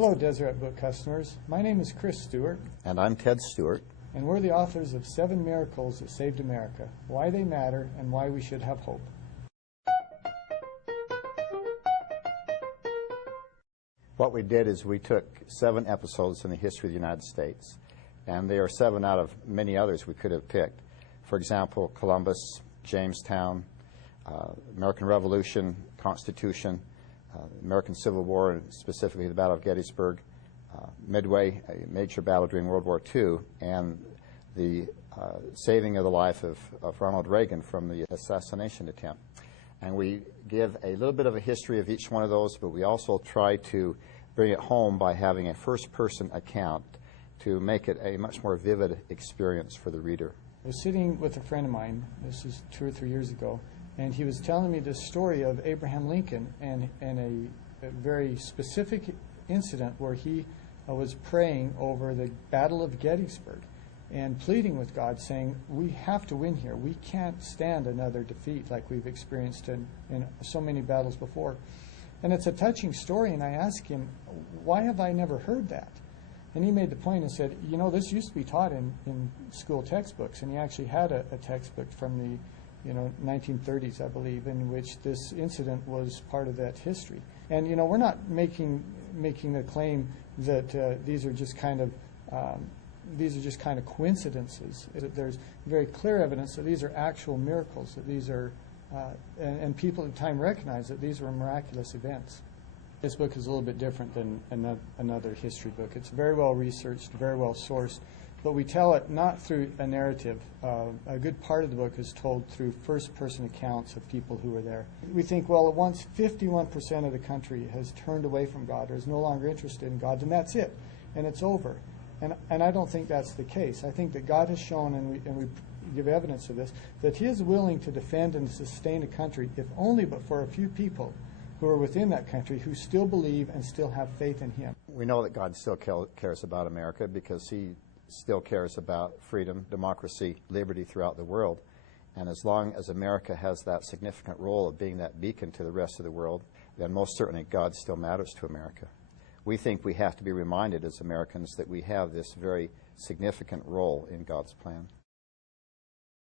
Hello, Deseret book customers. My name is Chris Stewart. And I'm Ted Stewart. And we're the authors of 7 Miracles That Saved America, Why They Matter, and Why We Should Have Hope. What we did is we took 7 episodes in the history of the United States, and they are 7 out of many others we could have picked. For example, Columbus, Jamestown, American Revolution, Constitution, American Civil War, and specifically the Battle of Gettysburg, Midway, a major battle during World War II, and the saving of the life of Ronald Reagan from the assassination attempt. And we give a little bit of a history of each one of those, but we also try to bring it home by having a first-person account to make it a much more vivid experience for the reader. I was sitting with a friend of mine, this is 2 or 3 years ago, and he was telling me this story of Abraham Lincoln and a very specific incident where he was praying over the Battle of Gettysburg and pleading with God, saying, we have to win here. We can't stand another defeat like we've experienced in so many battles before. And it's a touching story, and I asked him, why have I never heard that? And he made the point and said, you know, this used to be taught in school textbooks, and he actually had a textbook from the 1930s, I believe, in which this incident was part of that history. And, we're not making the claim that these are just kind of coincidences. There's very clear evidence that these are actual miracles, that these are, and people at the time recognized that these were miraculous events. This book is a little bit different than another history book. It's very well researched, very well sourced, but we tell it not through a narrative. A good part of the book is told through first-person accounts of people who were there. We think, well, once 51% of the country has turned away from God or is no longer interested in God, then that's it, and it's over. And I don't think that's the case. I think that God has shown, and we give evidence of this, that He is willing to defend and sustain a country, if only but for a few people who are within that country who still believe and still have faith in Him. We know that God still cares about America because He still cares about freedom, democracy, liberty throughout the world. And as long as America has that significant role of being that beacon to the rest of the world, then most certainly God still matters to America. We think we have to be reminded as Americans that we have this very significant role in God's plan.